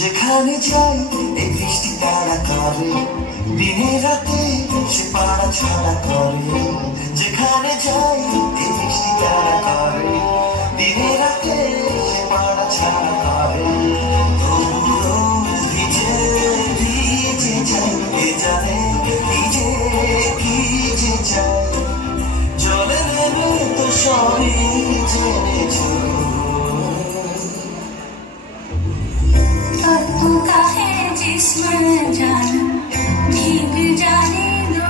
যেখানে যাই এই বৃষ্টি তাড়া করে, দিনে রাতে সে পাড়া ছাড়া করে। যেখানে যাই এই বৃষ্টি তাড়া করে, দিনে রাতে সে পাড়া ছাড়া করে। তবুও ভিজে ভিজে যাই, কে জানে ভিজে যাই। জলে নেমে তো সবই জেনেছ, तू का है जिस्म जाना भीग जाने दो।